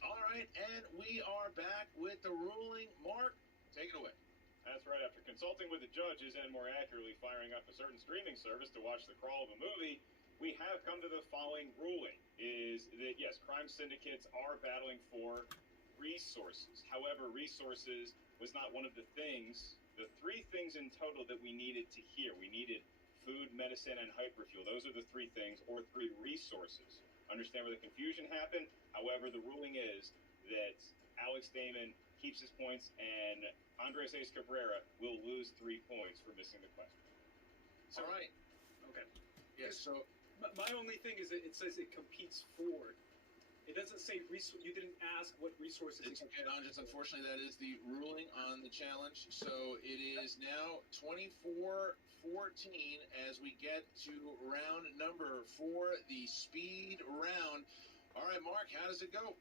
All right, and we are back with the ruling. Mark, take it away. That's right. After consulting with the judges and more accurately firing up a certain streaming service to watch the crawl of a movie, we have come to the following ruling, is that, yes, crime syndicates are battling for resources. However, resources was not one of the 3 things in total that we needed to hear. We needed food, medicine, and hyperfuel. Those are the 3 things, or 3 resources. Understand where the confusion happened? However, the ruling is that Alex Damon keeps his points, and Andres Ace Cabrera will lose 3 points for missing the question. All right. Okay. Yes, so... My only thing is that it says it competes for. It doesn't say you didn't ask what resources. It's okay, Andres. Unfortunately, that is the ruling on the challenge. So it is now 24-14 as we get to round number 4, the speed round. All right, Mark, how does it go?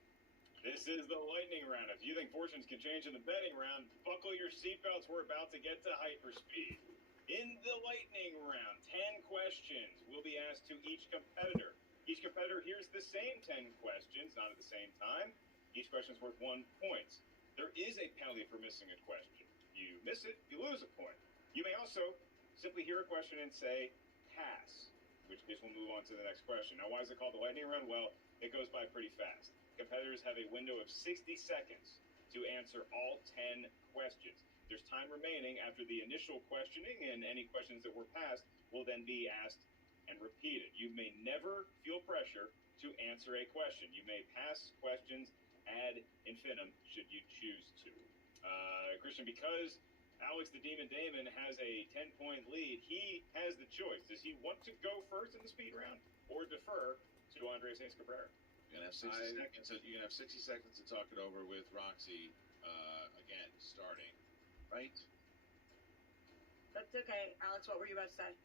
This is the lightning round. If you think fortunes can change in the betting round, buckle your seatbelts. We're about to get to hyperspeed. In the lightning round, 10 questions will be asked to each competitor. Each competitor hears the same 10 questions, not at the same time. Each question is worth 1 point. There is a penalty for missing a question. You miss it, you lose a point. You may also simply hear a question and say, pass, in which case we'll move on to the next question. Now, why is it called the lightning round? Well, it goes by pretty fast. Competitors have a window of 60 seconds to answer all 10 questions. There's time remaining after the initial questioning, and any questions that were passed will then be asked and repeated. You may never feel pressure to answer a question. You may pass questions ad infinitum should you choose to. Christian, because Alex the Demon Damon has a 10-point lead, he has the choice. Does he want to go first in the speed round or defer to Andres Ace Cabrera? You're going to have 60 seconds. So you're going to have 60 seconds to talk it over with Roxy again, starting. Right? That's okay. Alex, what were you about to say?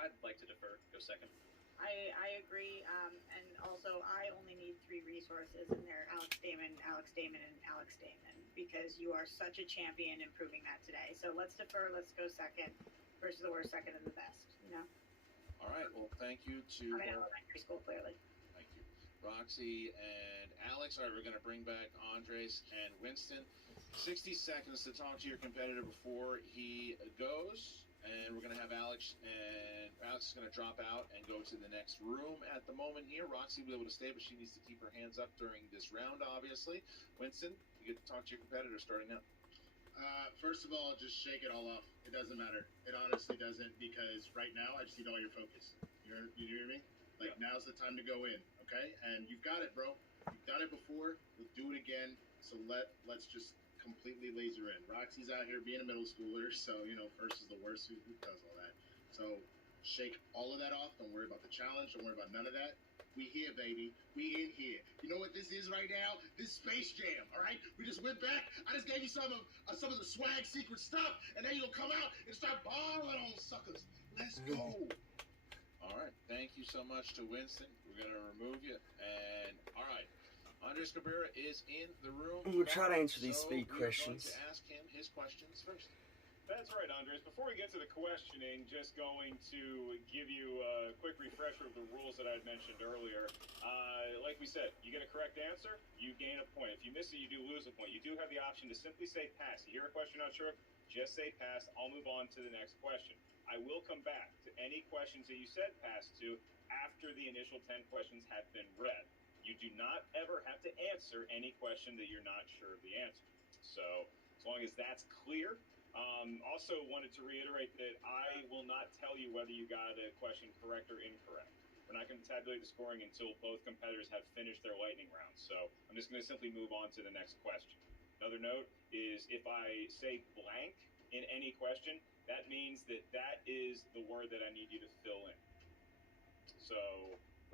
I'd like to defer. Go second. I agree. And also, I only need 3 resources, and they're Alex Damon, and Alex Damon, because you are such a champion in proving that today. So let's defer. Let's go second. versus the worst, second, and the best. You know. All right. Well, thank you to I mean, elementary school, clearly. thank you, Roxy and Alex. All right, we're going to bring back Andres and Winston. 60 seconds to talk to your competitor before he goes, and we're going to have Alex, and Alex is going to drop out and go to the next room at the moment here. Roxy will be able to stay, but she needs to keep her hands up during this round, obviously. Winston, you get to talk to your competitor starting now. First of all, just shake it all off. It doesn't matter. It honestly doesn't, because right now I just need all your focus. You hear me? Like, now's the time to go in, okay? And you've got it, bro. You've done it before. We'll do it again. So let's just completely laser in. Roxy's out here being a middle schooler, so, first is the worst. Who does all that? So shake all of that off. Don't worry about the challenge. Don't worry about none of that. We here, baby. We in here. You know what this is right now? This Space Jam, all right? We just went back. I just gave you some of the swag secret stuff, and then you'll come out and start balling on suckers. Let's go. All right. Thank you so much to Winston. We're going to remove you. And, all right. Andres Cabrera is in the room. We'll try to answer these speed we're questions. going to ask him his questions first. That's right, Andres. Before we get to the questioning, just going to give you a quick refresher of the rules that I had mentioned earlier. Like we said, you get a correct answer, you gain a point. If you miss it, you do lose a point. You do have the option to simply say pass. You hear a question not sure, just say pass. I'll move on to the next question. I will come back to any questions that you said pass to after the initial 10 questions have been read. You do not ever have to answer any question that you're not sure of the answer. So as long as that's clear. Also wanted to reiterate that I will not tell you whether you got a question correct or incorrect. We're not going to tabulate the scoring until both competitors have finished their lightning round. So I'm just going to simply move on to the next question. Another note is if I say blank in any question, that means that that is the word that I need you to fill in. So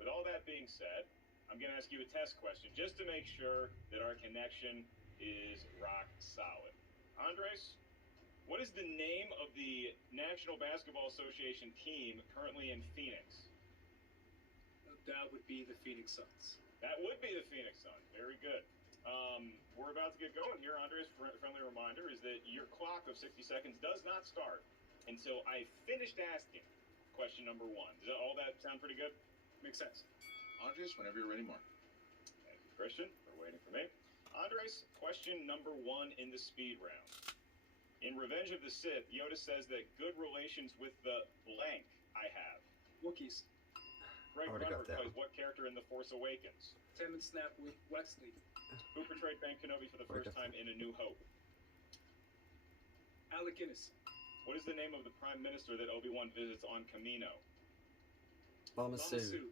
with all that being said, I'm going to ask you a test question just to make sure that our connection is rock solid. Andres, what is the name of the National Basketball Association team currently in Phoenix? That would be the Phoenix Suns. That would be the Phoenix Suns. Very good. We're about to get going here. Andres, friendly reminder is that your clock of 60 seconds does not start until I finished asking question number 1. Does all that sound pretty good? Makes sense. Andres, whenever you're ready, Mark. Thank you, Christian, for waiting for me. Andres, question number 1 in the speed round. In Revenge of the Sith, Yoda says that good relations with the blank I have. Wookiees. Greg Already got Grunberg that plays what character in The Force Awakens? Tim and Snap Wexley. Who portrayed Ben Kenobi for the first time in A New Hope? Alec Guinness. What is the name of the Prime Minister that Obi-Wan visits on Camino? Mama Mama Sue. Sue.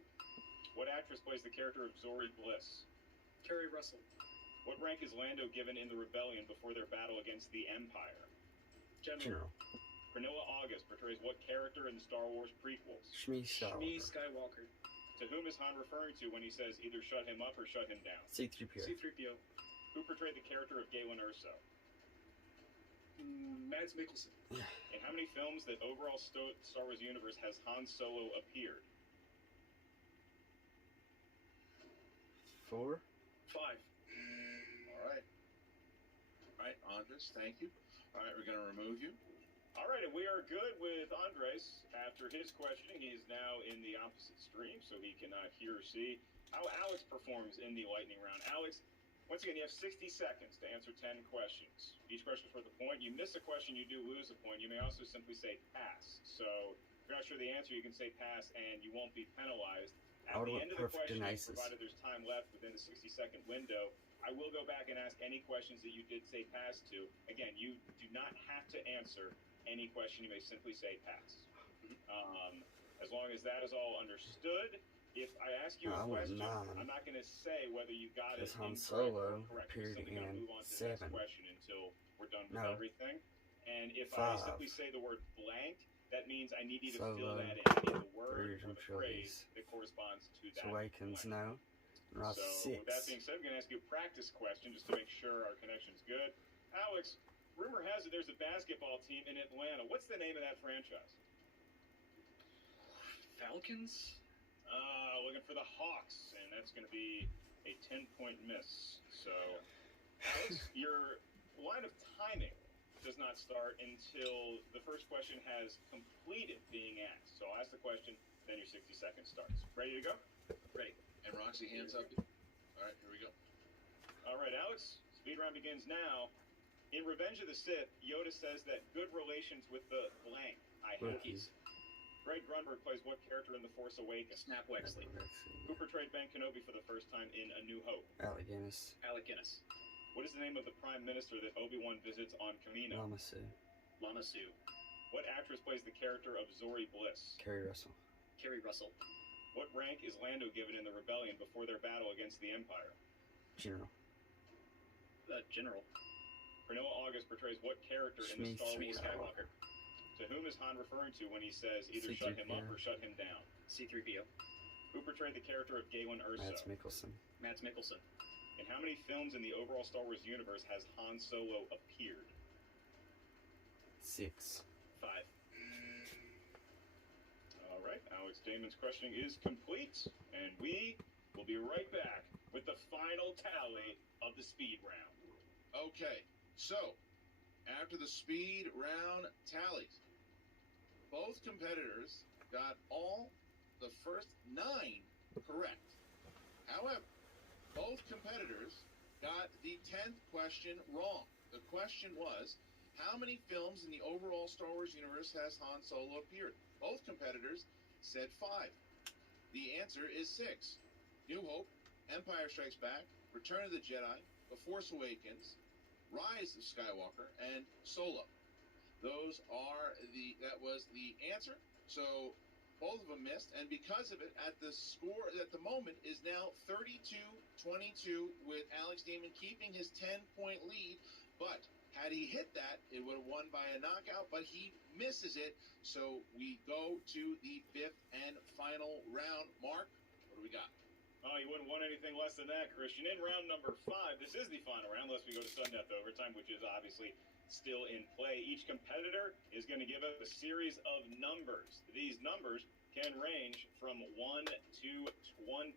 What actress plays the character of Zori Bliss? Kerry Russell. What rank is Lando given in the Rebellion before their battle against the Empire? General. Pernilla August portrays what character in the Star Wars prequels? Schmoedown. Shmi Skywalker. To whom is Han referring to when he says either shut him up or shut him down? C-3PO. C-3PO. Who portrayed the character of Galen Erso? Mads Mikkelsen. In how many films that overall Star Wars universe has Han Solo appeared? 4. 5. All right, Andres, thank you. All right, we're going to remove you. All right, and we are good with Andres. After his questioning, he is now in the opposite stream, so he cannot hear or see how Alex performs in the lightning round. Alex, once again, you have 60 seconds to answer 10 questions. Each question is worth a point. You miss a question, you do lose a point. You may also simply say pass. So if you're not sure the answer, you can say pass, and you won't be penalized. At the end of the question, provided there's time left within the 60-second window, I will go back and ask any questions that you did say pass to. Again, you do not have to answer any question. You may simply say pass. As long as that is all understood, if I ask you a question, I'm not going to say whether you got it Han incorrect Solo or correct. appeared We're simply going to in move on to the 7. next question until we're done with No. everything. And if 5. I simply say the word blank, that means I need you to fill Solo. that in. I need the word Brood or and the phrase that corresponds to that Awakens blank. now. Ross So 6. with that being said, I'm going to ask you a practice question just to make sure our connection's good. Alex, rumor has it there's a basketball team in Atlanta. What's the name of that franchise? Falcons? Looking for the Hawks, and that's going to be a 10-point miss. So, Alex, your line of timing does not start until the first question has completed being asked. So I'll ask the question, then your 60 seconds starts. Ready to go? Ready. And Roxy, hands up. All right, here we go. All right, Alex, speed round begins now. In Revenge of the Sith, Yoda says that good relations with the blank I have. Wookiees. Greg Grunberg plays what character in The Force Awakens? Snap Wexley. Who portrayed Ben Kenobi for the first time in A New Hope? Alec Guinness. Alec Guinness. What is the name of the Prime Minister that Obi-Wan visits on Kamino? Lama Su. Lama Su. What actress plays the character of Zori Bliss? Kerry Russell. Kerry Russell. What rank is Lando given in the rebellion before their battle against the Empire? General. General. Prenoa August portrays what character in the Star Shmi Wars? Skywalker. To whom is Han referring to when he says either shut him up or shut him down? C-3PO. Who portrayed the character of Galen Erso? Mads Mikkelsen. Mads Mikkelsen. In how many films in the overall Star Wars universe has Han Solo appeared? 6. 5. All right, Alex Damon's questioning is complete, and we will be right back with the final tally of the speed round. Okay, so after the speed round tallies, both competitors got all the first 9 correct. However, both competitors got the 10th question wrong. The question was, how many films in the overall Star Wars universe has Han Solo appeared? Both competitors said 5. The answer is 6. New Hope, Empire Strikes Back, Return of the Jedi, The Force Awakens, Rise of Skywalker, and Solo. That was the answer. So both of them missed, and because of it, at the moment is now 32-22 with Alex Damon keeping his 10-point lead. But had he hit that, it would have won by a knockout, but he misses it. So we go to the 5th and final round. Mark, what do we got? Oh, you wouldn't want anything less than that, Christian. In round number 5, this is the final round, unless we go to sudden death overtime, which is obviously still in play. Each competitor is going to give us a series of numbers. These numbers can range from 1 to 20.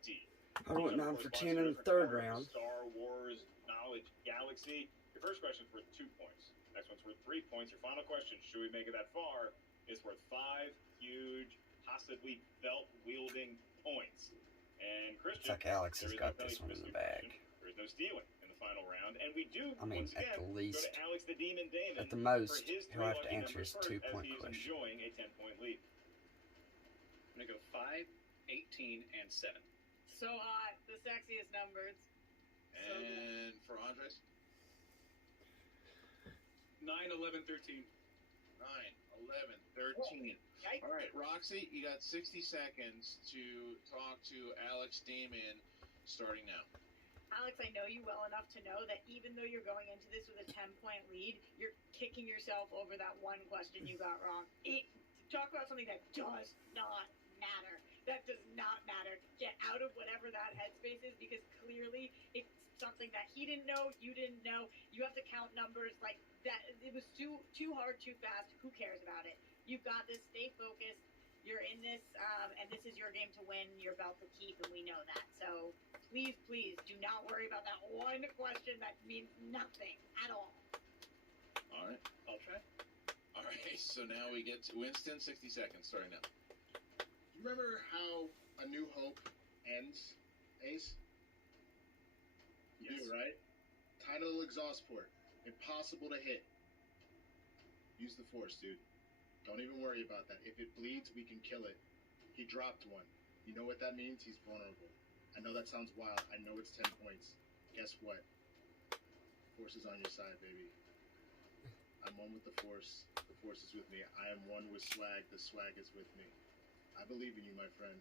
I went 9 for 10 in the third round. Star Wars Knowledge Galaxy. Your first question is worth 2 points. Next one's worth 3 points. Your final question, should we make it that far, is worth 5 huge, possibly belt-wielding points. And Christian, It's like Alex has there is got no this one in question. the bag. There is no stealing in the final round. And we do, I mean, once at again, the least, go to Alex the Demon Damon at the most, for his he'll have to three answer his lucky numbers 2-point first, as he is question. enjoying a 10-point lead. I'm going to go 5, 18, and 7. So hot. The sexiest numbers. So good. And for Andres? 9, 11, 13. 9, 11, 13. Yikes. All right, Roxy, you got 60 seconds to talk to Alex Damon starting now. Alex, I know you well enough to know that even though you're going into this with a 10-point lead, you're kicking yourself over that one question you got wrong. Talk about something that does not matter. That does not matter. Get out of whatever that headspace is, because clearly it's something that he didn't know, you didn't know. You have to count numbers like that. It was too hard, too fast. Who cares about it? You've got this. Stay focused. You're in this, and this is your game to win, your belt to keep, and we know that. So please, please do not worry about that one question that means nothing at all. All right. I'll try. All right, so now we get to Winston, 60 seconds starting now. You remember how A New Hope ends, Ace? You Yes. do, right? Tidal exhaust port. Impossible to hit. Use the force, dude. Don't even worry about that. If it bleeds, we can kill it. He dropped one. You know what that means? He's vulnerable. I know that sounds wild. I know it's 10 points. Guess what? Force is on your side, baby. I'm one with the Force. The Force is with me. I am one with swag. The swag is with me. I believe in you, my friend.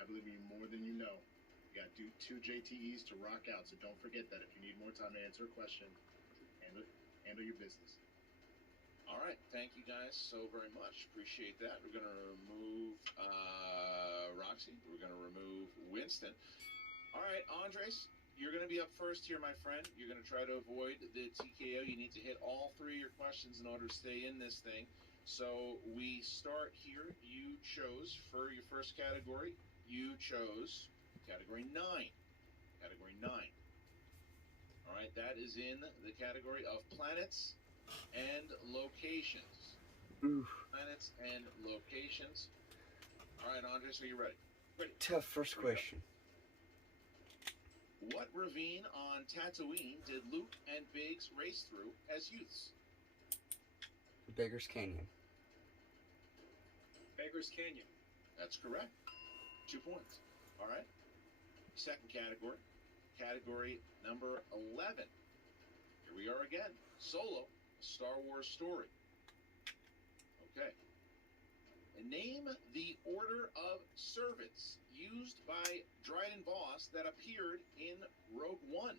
I believe in you more than you know. You got 2 JTEs to rock out, so don't forget that. If you need more time to answer a question, handle your business. All right, thank you guys so very much. Appreciate that. We're going to remove Roxy. We're going to remove Winston. All right, Andres, you're going to be up first here, my friend. You're going to try to avoid the TKO. You need to hit all 3 of your questions in order to stay in this thing. So we start here. You chose for your first category, you chose category 9. Category 9. All right, that is in the category of planets and locations. Ooh, Planets and locations. All right, Andres, are you ready? tough first question. What ravine on Tatooine did Luke and Biggs race through as youths? Beggar's Canyon. Beggar's Canyon. That's correct. 2 points. All right. Second category. Category number 11. Here we are again. Solo, a Star Wars story. Okay. And name the order of service used by Dryden Voss that appeared in Rogue One.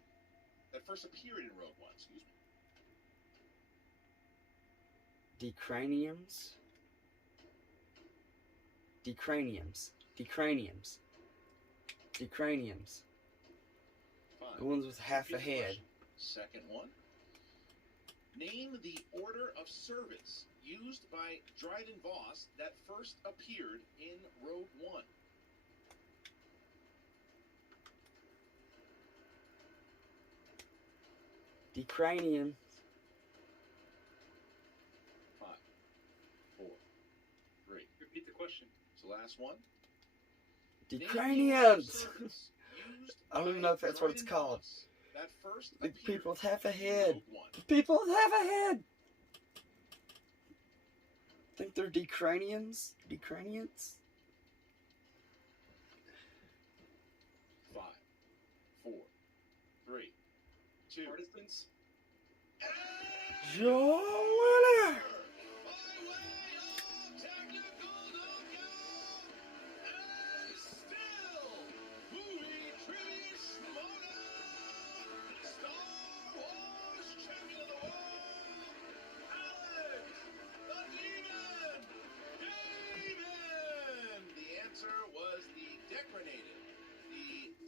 That first appeared in Rogue One, excuse me. Decraniums. Decraniums. Decraniums. Decraniums. Fine. The ones with half a Repeat the head. question. Second one. Name the order of service used by Dryden Voss that first appeared in Rogue One. Decranium. 5, 4, 3. Repeat the question. It's the last one. Decraniums. I don't even know if that's what it's called. That first The appeared people with half a in head. Rogue One. The people with half a head. Think they're decraniums? Decranians? 5, 4, 3, 2. Partisans? Joe Winner!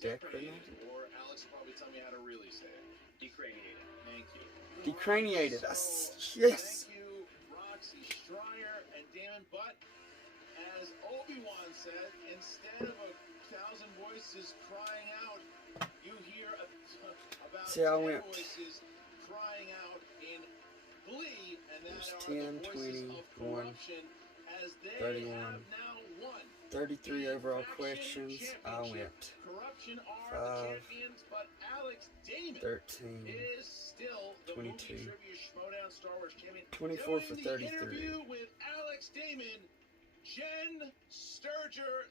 Decranated? Or Alex will probably tell me how to really say it. Decraniated. Thank you. Decraniated. So, Yes. Thank you, Roxy Stryer and Damon. But as Obi-Wan said, instead of 1,000 voices crying out, you hear about See how 10 I went. voices crying out in glee, and that There's are 10, the voices 20, of 1, corruption as they 31, have now won. 33 overall questions. I went. Corruption are 5, the champions, but Alex Damon 13, is still the 22, movie trivia Schmoedown Star Wars champion. 24 for Doing the 33. interview with Alex Damon, Jen Sturger.